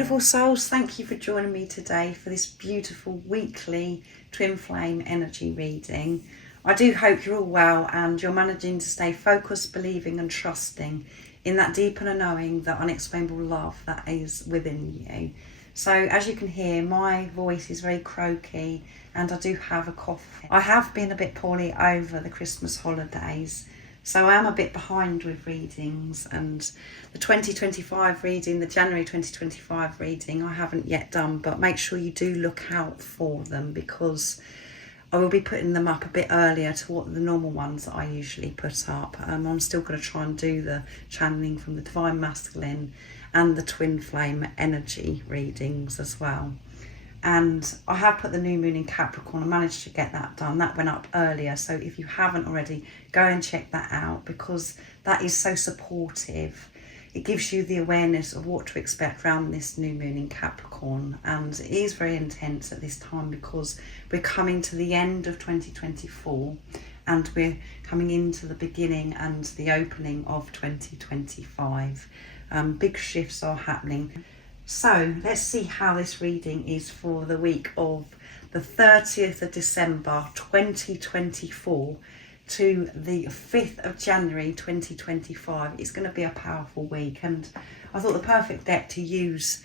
beautiful souls, thank you for joining me today for this beautiful weekly twin flame energy reading. I do hope you're all well and you're managing to stay focused, believing and trusting in that deep inner knowing, that unexplainable love that is within you. So as you can hear, my voice is very croaky and I do have a cough. I have been a bit poorly over the Christmas holidays, so I am a bit behind with readings, and the 2025 reading, the January 2025 reading, I haven't yet done, but make sure you do look out for them because I will be putting them up a bit earlier to what the normal ones that I usually put up. I'm still going to try and do the channeling from the Divine Masculine and the Twin Flame energy readings as well. And I have put the new moon in Capricorn. I managed to get that done. That went up earlier. So if you haven't already, go and check that out because that is so supportive. It gives you the awareness of what to expect around this new moon in Capricorn. And it is very intense at this time because we're coming to the end of 2024 and we're coming into the beginning and the opening of 2025. Big shifts are happening. So let's see how this reading is for the week of the 30th of December 2024 to the 5th of January 2025. It's going to be a powerful week, and I thought the perfect deck to use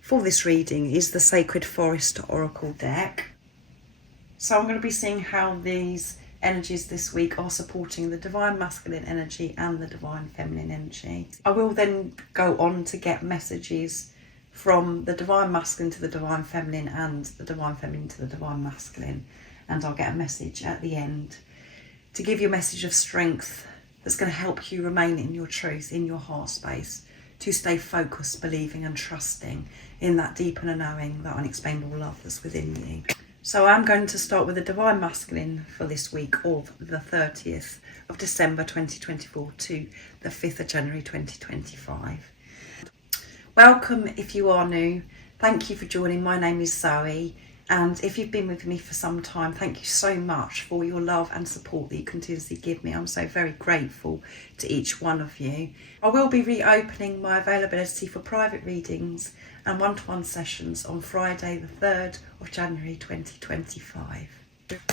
for this reading is the Sacred Forest Oracle deck. So I'm going to be seeing how these energies this week are supporting the Divine Masculine energy and the Divine Feminine energy. I will then go on to get messages from the Divine Masculine to the Divine Feminine and the Divine Feminine to the Divine Masculine, and I'll get a message at the end to give you a message of strength that's going to help you remain in your truth, in your heart space, to stay focused, believing and trusting in that deep inner knowing, that unexplainable love that's within you. So I'm going to start with the Divine Masculine for this week of the 30th of December 2024 to the 5th of January 2025. Welcome if you are new. Thank you for joining. My name is Zoe, and if you've been with me for some time, thank you so much for your love and support that you continuously give me. I'm so very grateful to each one of you. I will be reopening my availability for private readings and one-to-one sessions on Friday the 3rd of January 2025.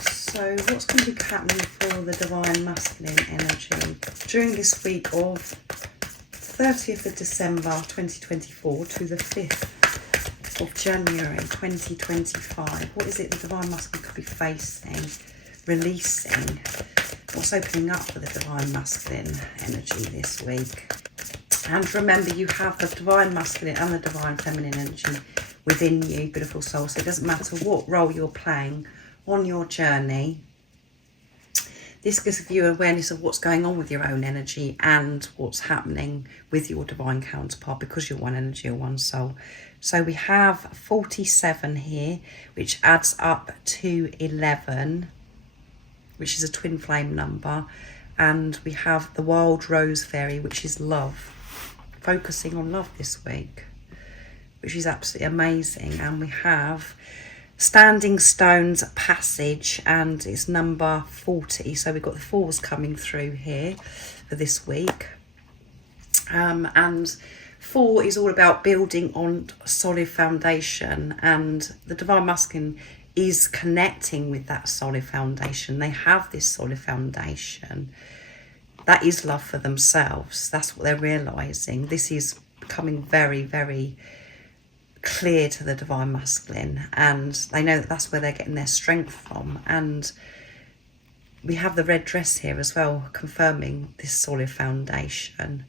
So what's going to be happening for the Divine Masculine energy during this week of 30th of December 2024 to the 5th of January 2025? What is it the Divine Masculine could be facing, releasing? What's opening up for the Divine Masculine energy this week? And remember, you have the Divine Masculine and the Divine Feminine energy within you, beautiful soul. So it doesn't matter what role you're playing on your journey. This gives you awareness of what's going on with your own energy and what's happening with your divine counterpart, because you're one energy or one soul. So we have 47 here, which adds up to 11, which is a twin flame number. And we have the Wild Rose Fairy, which is love. Focusing on love this week, which is absolutely amazing. And we have Standing Stones Passage, and it's number 40. So we've got the 4s coming through here for this week. And 4 is all about building on solid foundation, and the Divine Masculine is connecting with that solid foundation. They have this solid foundation. That is love for themselves. That's what they're realising. This is becoming very, very clear to the Divine Masculine, and they know that that's where they're getting their strength from. And we have the red dress here as well, confirming this solid foundation.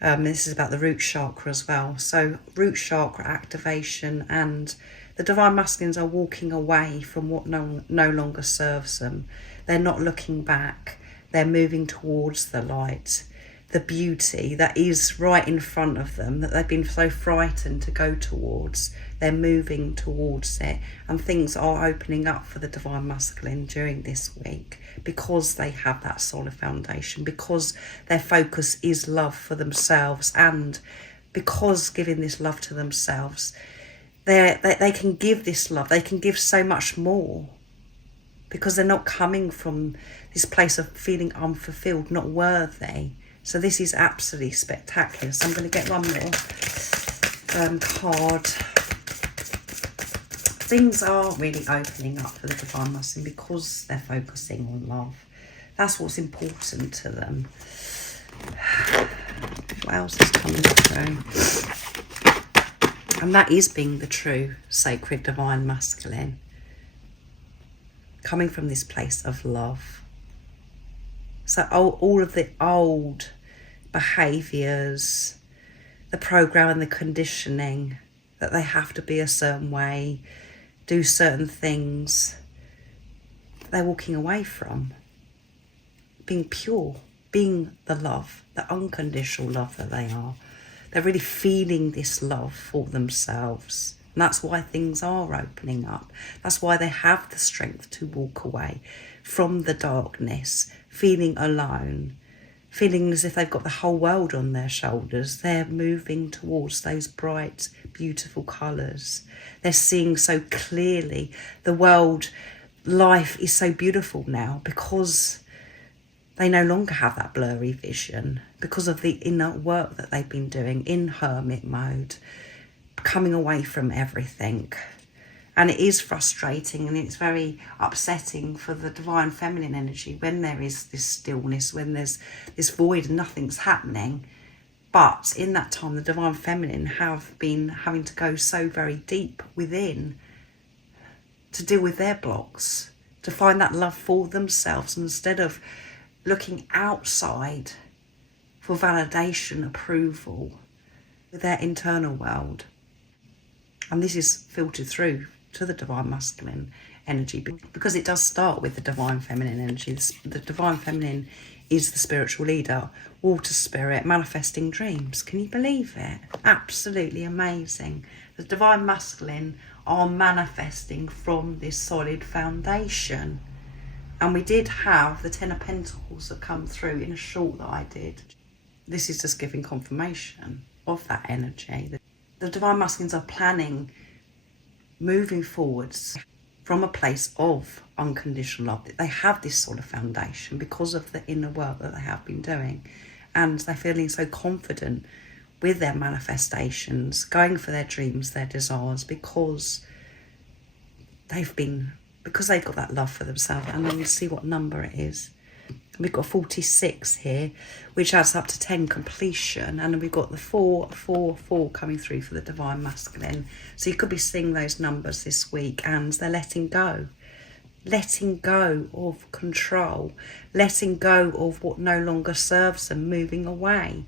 This is about the root chakra as well. So root chakra activation, and the Divine Masculines are walking away from what no longer serves them. They're not looking back. They're moving towards the light, the beauty that is right in front of them, that they've been so frightened to go towards. They're moving towards it, and things are opening up for the Divine Masculine during this week because they have that solid foundation, because their focus is love for themselves, and because giving this love to themselves, they can give this love. They can give so much more because they're not coming from this place of feeling unfulfilled, not worthy. So this is absolutely spectacular. So I'm going to get one more card. Things are really opening up for the Divine Masculine because they're focusing on love. That's what's important to them. What else is coming through? And that is being the true sacred Divine Masculine. Coming from this place of love. So all of the old behaviours, the program and the conditioning that they have to be a certain way, do certain things, they're walking away from. Being pure, being the love, the unconditional love that they are. They're really feeling this love for themselves. And that's why things are opening up. That's why they have the strength to walk away from the darkness, feeling alone, feeling as if they've got the whole world on their shoulders. They're moving towards those bright, beautiful colours. They're seeing so clearly the world. Life is so beautiful now because they no longer have that blurry vision, because of the inner work that they've been doing in hermit mode, coming away from everything. And it is frustrating and it's very upsetting for the Divine Feminine energy when there is this stillness, when there's this void and nothing's happening. But in that time, the Divine Feminine have been having to go so very deep within to deal with their blocks, to find that love for themselves, and instead of looking outside for validation, approval with their internal world. And this is filtered through to the Divine Masculine energy, because it does start with the Divine Feminine energy. The Divine Feminine is the spiritual leader, water spirit, manifesting dreams. Can you believe it? Absolutely amazing. The Divine Masculine are manifesting from this solid foundation. And we did have the Ten of Pentacles that come through in a short that I did. This is just giving confirmation of that energy. The Divine Masculines are planning, moving forwards from a place of unconditional love. They have this sort of foundation because of the inner work that they have been doing. And they're feeling so confident with their manifestations, going for their dreams, their desires, because they've got that love for themselves. And then we'll see what number it is. We've got 46 here, which adds up to 10 completion. And we've got the 4, 4, 4 coming through for the Divine Masculine. So you could be seeing those numbers this week, and they're letting go. Letting go of control. Letting go of what no longer serves them, moving away.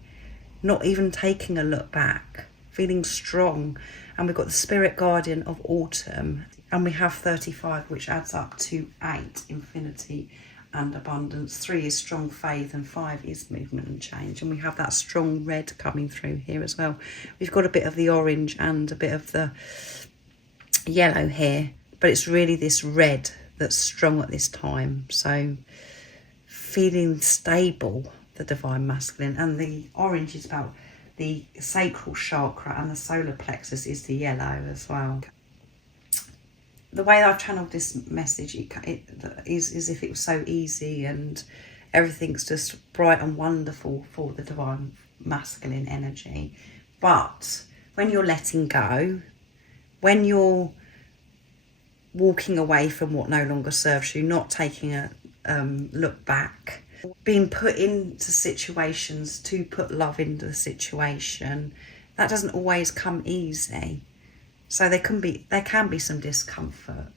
Not even taking a look back. Feeling strong. And we've got the Spirit Guardian of Autumn. And we have 35, which adds up to 8, infinity and abundance. 3 is strong faith, and 5 is movement and change. And we have that strong red coming through here as well. We've got a bit of the orange and a bit of the yellow here, but it's really this red that's strong at this time. So feeling stable, the Divine Masculine. And the orange is about the sacral chakra, and the solar plexus is the yellow as well. The way I've channeled this message is as if it was so easy and everything's just bright and wonderful for the Divine Masculine energy. But when you're letting go, when you're walking away from what no longer serves you, not taking a look back, being put into situations to put love into the situation, that doesn't always come easy. So there can be some discomfort,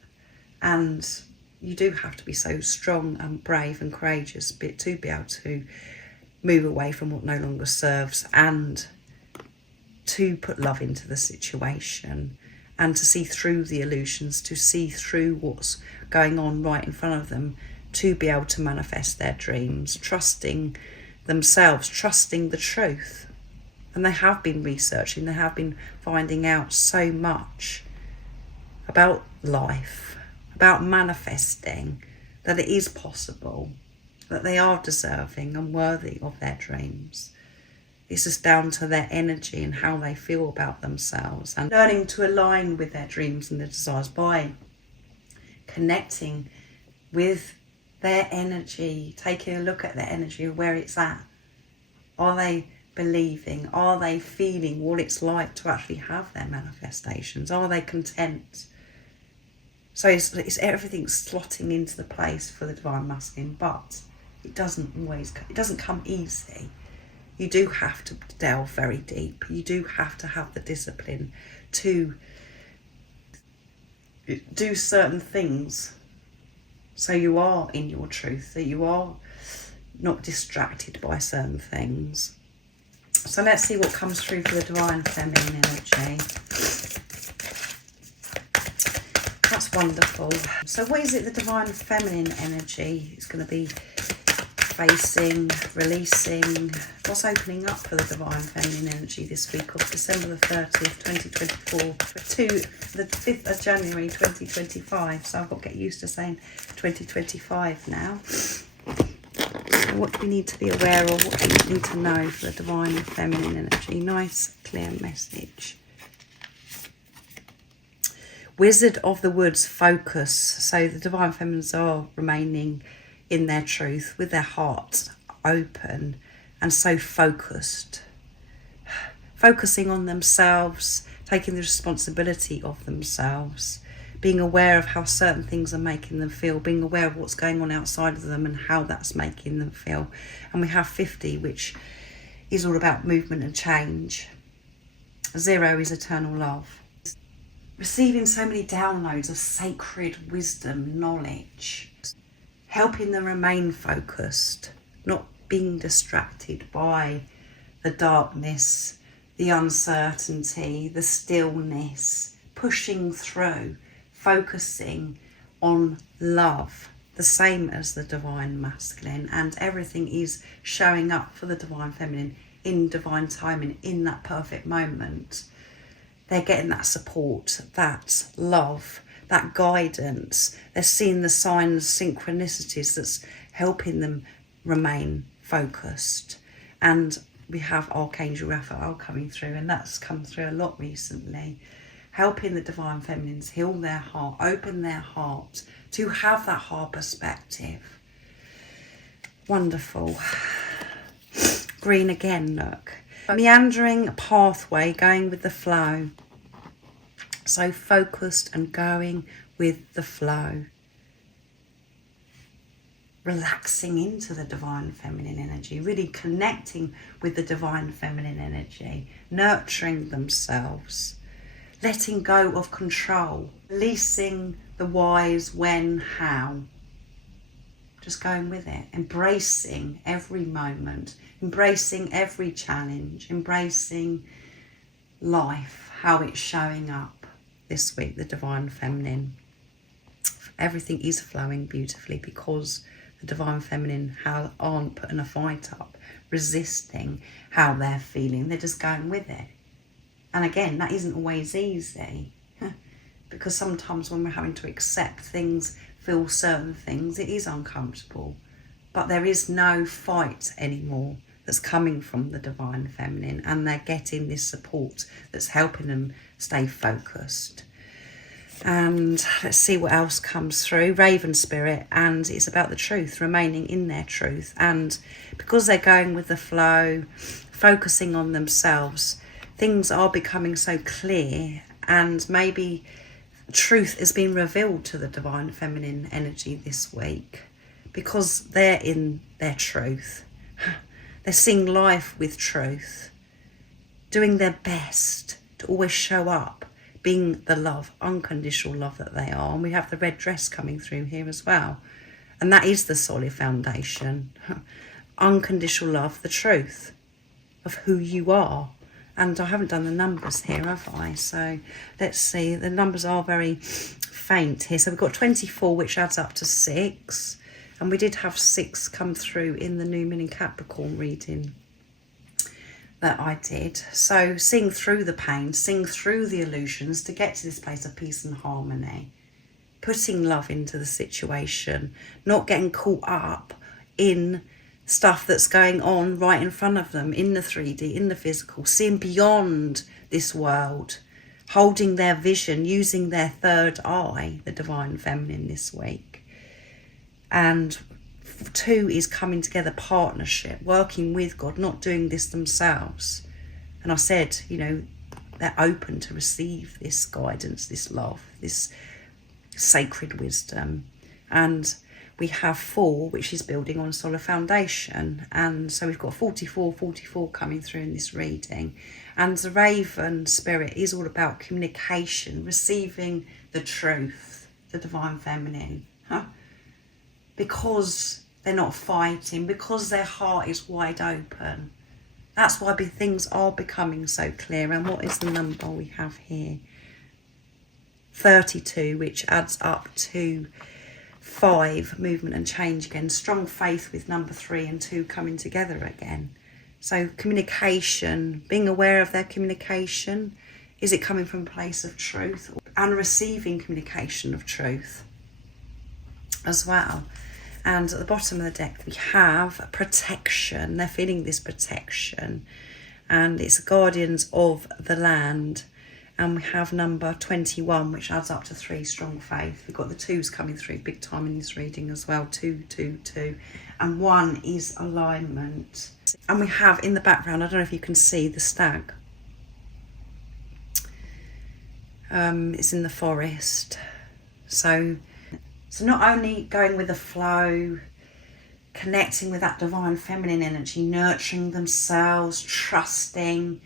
and you do have to be so strong and brave and courageous to be able to move away from what no longer serves, and to put love into the situation, and to see through the illusions, to see through what's going on right in front of them, to be able to manifest their dreams, trusting themselves, trusting the truth. And they have been researching, they have been finding out so much about life, about manifesting, that it is possible, that they are deserving and worthy of their dreams. It's just down to their energy and how they feel about themselves, and learning to align with their dreams and their desires by connecting with their energy, taking a look at their energy, where it's at. Are they believing? Are they feeling what it's like to actually have their manifestations? Are they content? So it's everything slotting into the place for the divine masculine, but it doesn't come easy. You do have to delve very deep. You do have to have the discipline to do certain things so you are in your truth, that you are not distracted by certain things. So let's see what comes through for the divine feminine energy. That's wonderful. So what is it the divine feminine energy is going to be facing, releasing? What's opening up for the divine feminine energy this week of December the 30th, 2024 to the 5th of January 2025? So I've got to get used to saying 2025 now. So what do we need to be aware of? What do we need to know for the divine feminine energy? Nice, clear message. Wizard of the Woods, focus. So the divine feminines are remaining in their truth with their hearts open and so focused. Focusing on themselves, taking the responsibility of themselves, being aware of how certain things are making them feel, being aware of what's going on outside of them and how that's making them feel. And we have 50, which is all about movement and change. 0 is eternal love. Receiving so many downloads of sacred wisdom, knowledge, helping them remain focused, not being distracted by the darkness, the uncertainty, the stillness, pushing through, focusing on love, the same as the divine masculine, and everything is showing up for the divine feminine in divine timing, in that perfect moment. They're getting that support, that love, that guidance. They're seeing the signs, synchronicities that's helping them remain focused. And we have Archangel Raphael coming through, and that's come through a lot recently, helping the divine feminines heal their heart, open their heart to have that heart perspective. Wonderful. Green again, look. Meandering pathway, going with the flow. So focused and going with the flow. Relaxing into the divine feminine energy, really connecting with the divine feminine energy, nurturing themselves, letting go of control, releasing the whys, when, how. Just going with it, embracing every moment, embracing every challenge, embracing life, how it's showing up this week, the divine feminine. Everything is flowing beautifully because the divine feminine aren't putting a fight up, resisting how they're feeling. They're just going with it. And again, that isn't always easy because sometimes when we're having to accept things, feel certain things, it is uncomfortable. But there is no fight anymore that's coming from the divine feminine, and they're getting this support that's helping them stay focused. And let's see what else comes through. Raven spirit, and it's about the truth, remaining in their truth. And because they're going with the flow, focusing on themselves, things are becoming so clear, and maybe truth has been revealed to the divine feminine energy this week because they're in their truth. They're seeing life with truth, doing their best to always show up, being the love, unconditional love that they are. And we have the red dress coming through here as well. And that is the solid foundation. Unconditional love, the truth of who you are. And I haven't done the numbers here, have I? So let's see. The numbers are very faint here. So we've got 24, which adds up to 6. And we did have 6 come through in the New Moon in Capricorn reading that I did. So seeing through the pain, seeing through the illusions to get to this place of peace and harmony. Putting love into the situation. Not getting caught up in stuff that's going on right in front of them, in the 3D, in the physical, seeing beyond this world, holding their vision, using their third eye, the divine feminine this week, and Two is coming together, partnership, working with God, not doing this themselves. And I said, you know, they're open to receive this guidance, this love, this sacred wisdom. And we have 4, which is building on a solid foundation. And so we've got 44 coming through in this reading. And the Raven spirit is all about communication, receiving the truth, the divine feminine. Because they're not fighting, because their heart is wide open. That's why things are becoming so clear. And what is the number we have here? 32, which adds up to 5, movement and change again. Strong faith with number 3 and 2 coming together again. So communication, being aware of their communication. Is it coming from a place of truth? And receiving communication of truth as well. And at the bottom of the deck we have protection. They're feeling this protection, and it's guardians of the land. And we have number 21, which adds up to 3, strong faith. We've got the 2s coming through big time in this reading as well. 2, 2, 2, and 1 is alignment. And we have in the background, I don't know if you can see the stag. It's in the forest. So not only going with the flow, connecting with that divine feminine energy, nurturing themselves, trusting,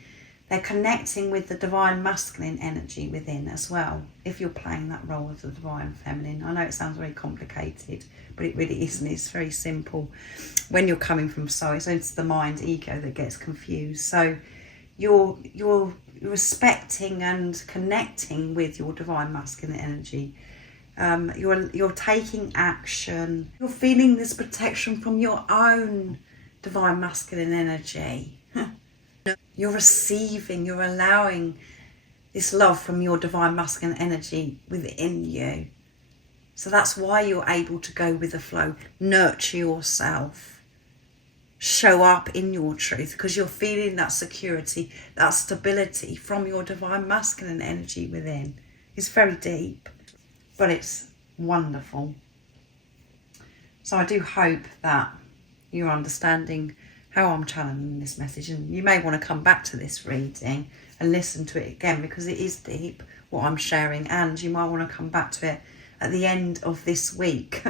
they're connecting with the divine masculine energy within as well, if you're playing that role of the divine feminine. I know it sounds very complicated, but it really isn't. It's very simple when you're coming from soul. So it's the mind, ego that gets confused. So you're respecting and connecting with your divine masculine energy. You're taking action. You're feeling this protection from your own divine masculine energy. You're receiving, you're allowing this love from your divine masculine energy within you. So that's why you're able to go with the flow, nurture yourself, show up in your truth, because you're feeling that security, that stability from your divine masculine energy within. It's very deep, but it's wonderful. So I do hope that you're understanding how I'm channeling this message, and you may want to come back to this reading and listen to it again, because it is deep what I'm sharing, and you might want to come back to it at the end of this week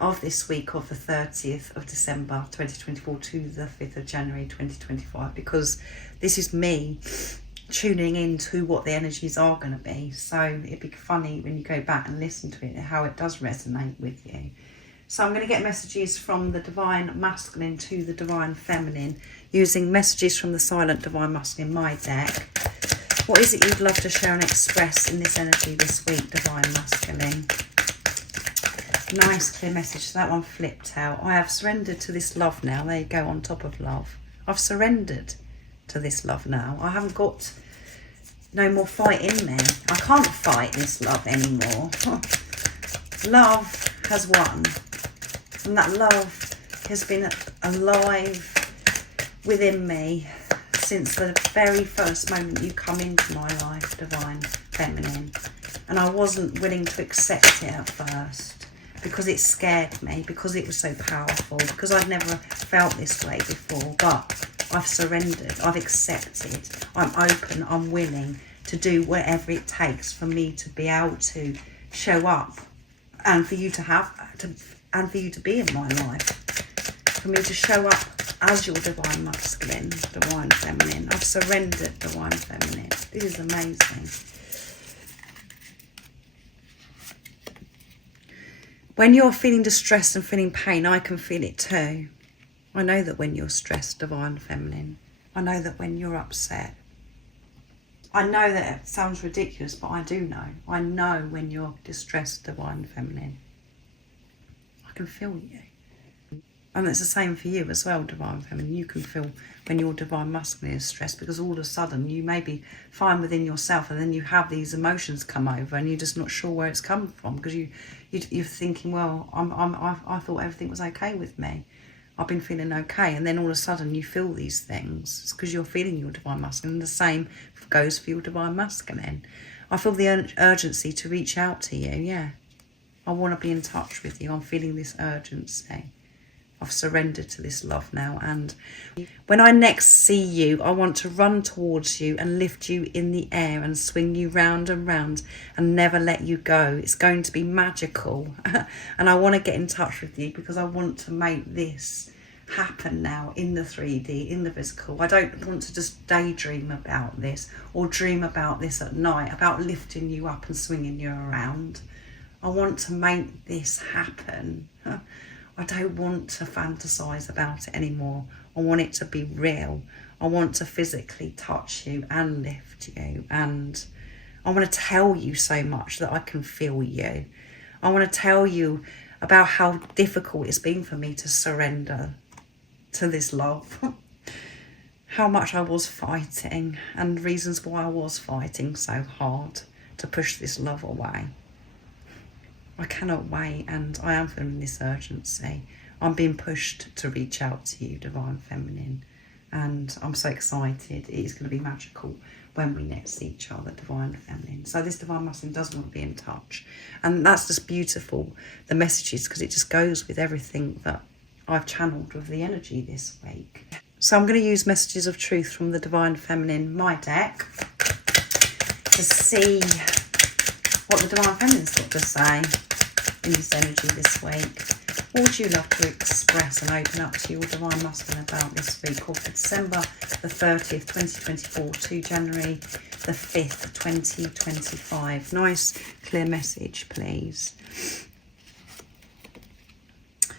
of the 30th of December 2024 to the 5th of January 2025, because this is me tuning into what the energies are going to be. So it'd be funny when you go back and listen to it, how it does resonate with you. So I'm going to get messages from the divine masculine to the divine feminine, using messages from the silent divine masculine, my deck. What is it you'd love to share and express in this energy this week, divine masculine? Nice clear message. So that one flipped out. I have surrendered to this love now. There you go, on top of love. I've surrendered to this love now. I haven't got no more fight in me. I can't fight this love anymore. Love has won. And that love has been alive within me since the very first moment you come into my life, divine feminine. And I wasn't willing to accept it at first, because it scared me, because it was so powerful, because I'd never felt this way before. But I've surrendered, I've accepted, I'm open, I'm willing to do whatever it takes for me to be able to show up, and for you and for you to be in my life, for me to show up as your divine masculine, divine feminine. I've surrendered, divine feminine. This is amazing. When you're feeling distressed and feeling pain, I can feel it too. I know that when you're stressed, divine feminine. I know that when you're upset. I know that it sounds ridiculous, but I do know. I know when you're distressed, divine feminine. I can feel you. And it's the same for you as well, divine feminine. You can feel when your divine masculine is stressed, because all of a sudden you may be fine within yourself, and then you have these emotions come over and you're just not sure where it's come from, because you're thinking, well, I thought everything was okay with me. I've been feeling okay, and then all of a sudden you feel these things. It's because you're feeling your divine masculine. And the same goes for your divine masculine. I feel the urgency to reach out to you, yeah. I want to be in touch with you. I'm feeling this urgency. I've surrendered to this love now, and when I next see you, I want to run towards you and lift you in the air and swing you round and round and never let you go. It's going to be magical. And I want to get in touch with you because I want to make this happen now in the 3D, in the physical. I don't want to just daydream about this or dream about this at night, about lifting you up and swinging you around. I want to make this happen. I don't want to fantasize about it anymore. I want it to be real. I want to physically touch you and lift you, and I want to tell you so much that I can feel you. I want to tell you about how difficult it's been for me to surrender to this love. How much I was fighting and reasons why I was fighting so hard to push this love away. I cannot wait, and I am feeling this urgency. I'm being pushed to reach out to you, Divine Feminine, and I'm so excited. It is going to be magical when we next see each other, Divine Feminine. So this Divine Masculine does want to be in touch, and that's just beautiful, the messages, because it just goes with everything that I've channeled with the energy this week. So I'm going to use messages of truth from the Divine Feminine, my deck, to see what the Divine Feminine's got to say in this energy this week. What would you love to express and open up to your Divine Masculine about this week of December the 30th, 2024 to January the 5th, 2025? Nice, clear message, please.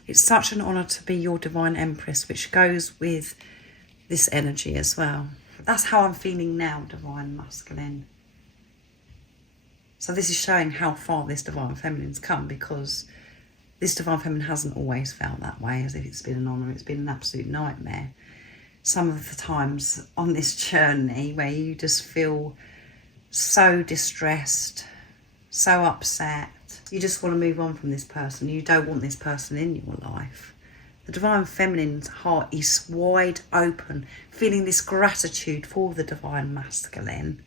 It's such an honour to be your Divine Empress, which goes with this energy as well. That's how I'm feeling now, Divine Masculine. So this is showing how far this Divine Feminine's come, because this Divine Feminine hasn't always felt that way, as if it's been an honour. It's been an absolute nightmare. Some of the times on this journey where you just feel so distressed, so upset. You just want to move on from this person. You don't want this person in your life. The Divine Feminine's heart is wide open, feeling this gratitude for the Divine Masculine.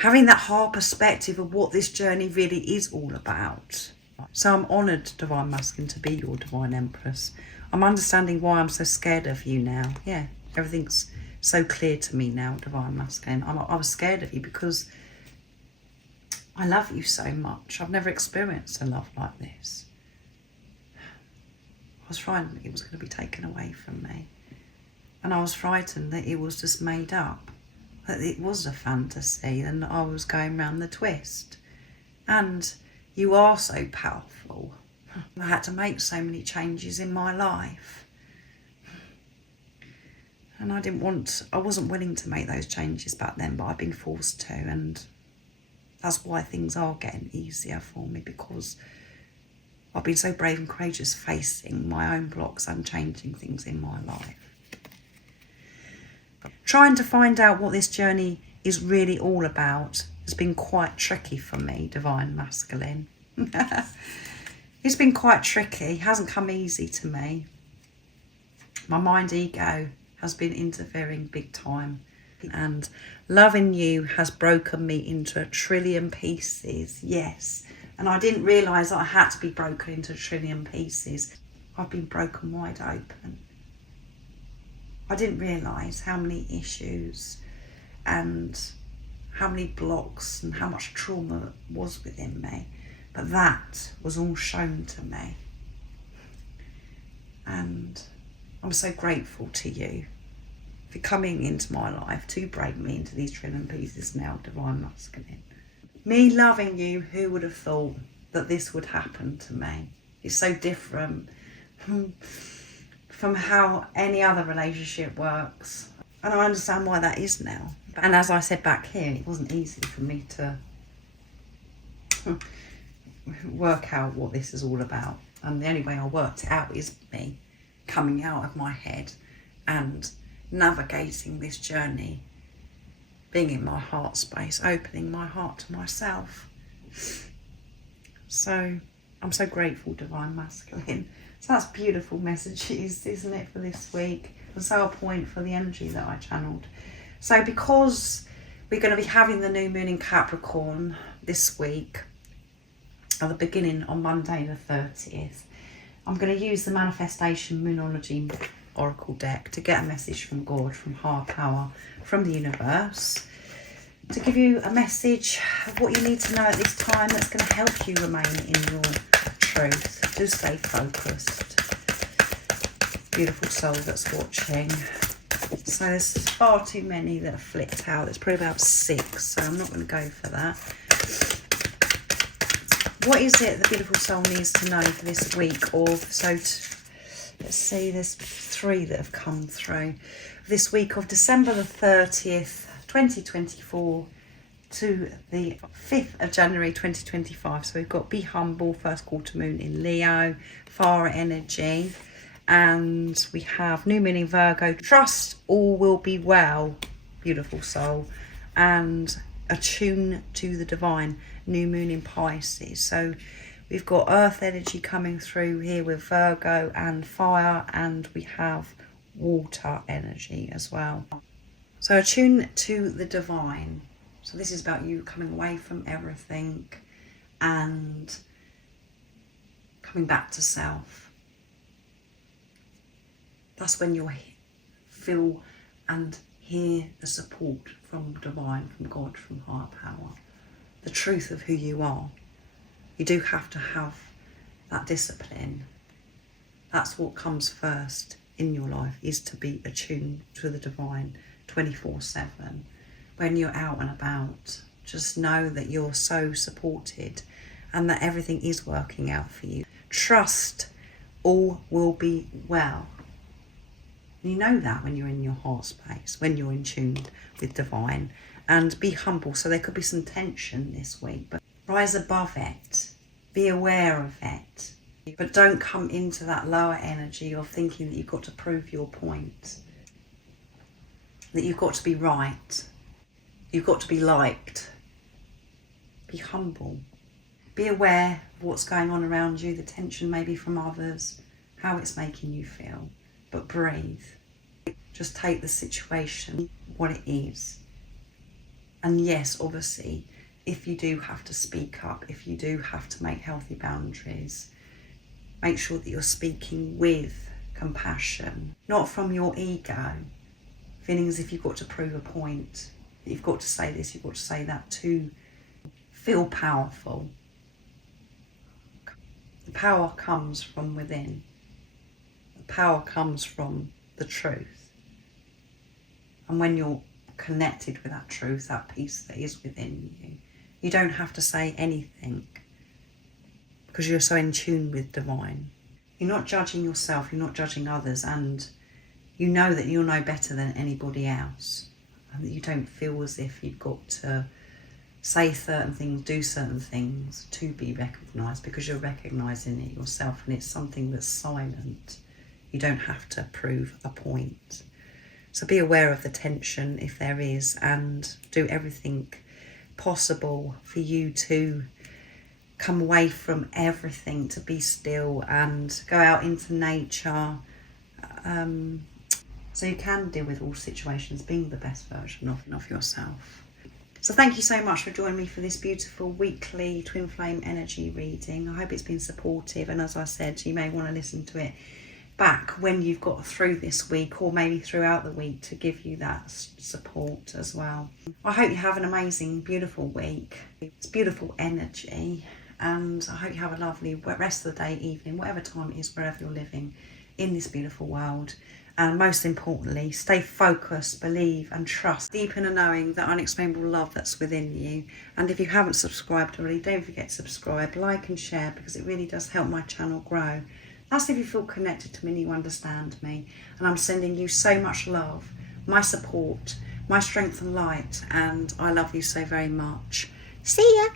Having that hard perspective of what this journey really is all about. So I'm honoured, Divine Masculine, to be your Divine Empress. I'm understanding why I'm so scared of you now. Yeah, everything's so clear to me now, Divine Masculine. I was scared of you because I love you so much. I've never experienced a love like this. I was frightened it was going to be taken away from me. And I was frightened that it was just made up. That it was a fantasy and I was going round the twist. And you are so powerful. I had to make so many changes in my life. And I wasn't willing to make those changes back then, but I've been forced to, and that's why things are getting easier for me, because I've been so brave and courageous facing my own blocks and changing things in my life. Trying to find out what this journey is really all about has been quite tricky for me, Divine Masculine. It's been quite tricky. It hasn't come easy to me. My mind ego has been interfering big time, and loving you has broken me into 1 trillion pieces. Yes, and I didn't realise that I had to be broken into 1 trillion pieces. I've been broken wide open. I didn't realise how many issues and how many blocks and how much trauma was within me. But that was all shown to me. And I'm so grateful to you for coming into my life to break me into these 1 trillion pieces now, Divine Masculine. Me loving you, who would have thought that this would happen to me? It's so different from how any other relationship works. And I understand why that is now. And as I said back here, it wasn't easy for me to work out what this is all about. And the only way I worked it out is me coming out of my head and navigating this journey, being in my heart space, opening my heart to myself. So I'm so grateful, Divine Masculine. So that's beautiful messages, isn't it, for this week? And so a point for the energy that I channeled. So because we're going to be having the new moon in Capricorn this week, at the beginning on Monday the 30th, I'm going to use the Manifestation Moonology Oracle deck to get a message from God, from higher power, from the universe, to give you a message of what you need to know at this time that's going to help you remain in your truth, to stay focused. Beautiful soul that's watching. So there's far too many that have flicked out. There's probably about 6, so I'm not going to go for that. What is it the beautiful soul needs to know for this week? Let's see, there's 3 that have come through. This week of December the 30th, 2024 to the 5th of January 2025. So we've got Be Humble, first quarter moon in Leo, fire energy. And we have new moon in Virgo, trust all will be well, beautiful soul. And attune to the divine, new moon in Pisces. So we've got earth energy coming through here with Virgo and fire, and we have water energy as well. So attune to the divine. So this is about you coming away from everything and coming back to self. That's when you'll feel and hear the support from divine, from God, from higher power. The truth of who you are. You do have to have that discipline. That's what comes first in your life, is to be attuned to the divine 24/7. When you're out and about, just know that you're so supported and that everything is working out for you. Trust all will be well. You know that when you're in your heart space, when you're in tune with divine. And be humble. So there could be some tension this week, but rise above it. Be aware of it. But don't come into that lower energy of thinking that you've got to prove your point. That you've got to be right. You've got to be liked. Be humble. Be aware of what's going on around you, the tension maybe from others, how it's making you feel. But breathe. Just take the situation, what it is. And yes, obviously, if you do have to speak up, if you do have to make healthy boundaries, make sure that you're speaking with compassion, not from your ego, feeling as if you've got to prove a point, that you've got to say this, you've got to say that, to feel powerful. The power comes from within. The power comes from the truth. And when you're connected with that truth, that peace that is within you, you don't have to say anything because you're so in tune with divine. You're not judging yourself, you're not judging others, and you know that you'll know better than anybody else, and that you don't feel as if you've got to say certain things, do certain things to be recognised, because you're recognising it yourself, and it's something that's silent. You don't have to prove a point. So be aware of the tension if there is, and do everything possible for you to come away from everything, to be still and go out into nature, so you can deal with all situations, being the best version of yourself. So thank you so much for joining me for this beautiful weekly twin flame energy reading. I hope it's been supportive, and as I said, you may want to listen to it back when you've got through this week, or maybe throughout the week, to give you that support as well. I hope you have an amazing, beautiful week. It's beautiful energy, and I hope you have a lovely rest of the day, evening, whatever time it is, wherever you're living in this beautiful world. And most importantly, stay focused, believe and trust deep in a knowing that unexplainable love that's within you. And if you haven't subscribed already, don't forget to subscribe, like and share, because it really does help my channel grow. That's if you feel connected to me and you understand me. And I'm sending you so much love, my support, my strength and light, and I love you so very much. See ya!